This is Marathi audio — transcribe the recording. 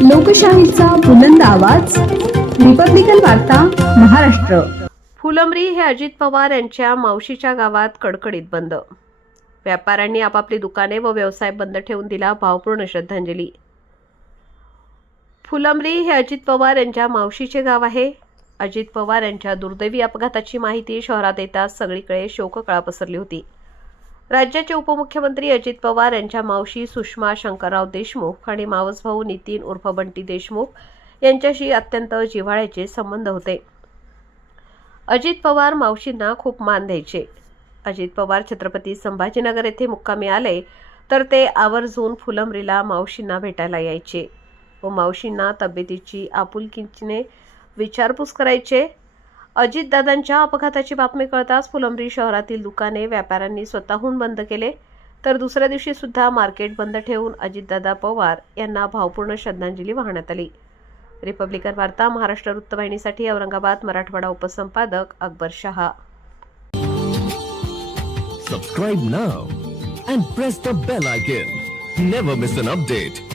लोकशाहीचा बुलंद आवाज, रिपब्लिकन वार्ता, महाराष्ट्र. फुलंब्री हे अजित पवार यांच्या मावशीच्या गावात कडकडीत बंद. व्यापाऱ्यांनी आपापली दुकाने व व्यवसाय बंद ठेवून दिला भावपूर्ण श्रद्धांजली. फुलंब्री हे अजित पवार यांच्या मावशीचे गाव आहे. अजित पवार यांच्या दुर्दैवी अपघाताची माहिती शहरात येताच सगळीकडे शोककळा पसरली होती. राज्याचे उपमुख्यमंत्री अजित पवार यांच्या मावशी सुषमा शंकरराव देशमुख आणि मावस भाऊ नितीन उर्फ बंटी देशमुख यांच्याशी अत्यंत जिव्हाळ्याचे संबंध होते. अजित पवार मावशींना खूप मान द्यायचे. अजित पवार छत्रपती संभाजीनगर येथे मुक्कामी आले तर ते आवर्जून फुलंब्रीला मावशींना भेटायला यायचे व मावशींना तब्येतीची आपुलकीने विचारपूस करायचे. अजितदादांच्या अपघाताची बातमी कळताच फुलंब्री शहरातील दुकाने व्यापाऱ्यांनी स्वतःहून बंद केले, तर दुसऱ्या दिवशी सुद्धा मार्केट बंद ठेवून अजितदादा पवार यांना भावपूर्ण श्रद्धांजली वाहण्यात आली. रिपब्लिकन वार्ता Maharashtra वृत्तवाहिनीसाठी Aurangabad Marathwada उपसंपादक Akbar Shah. Subscribe now and press the bell icon. Never miss an update.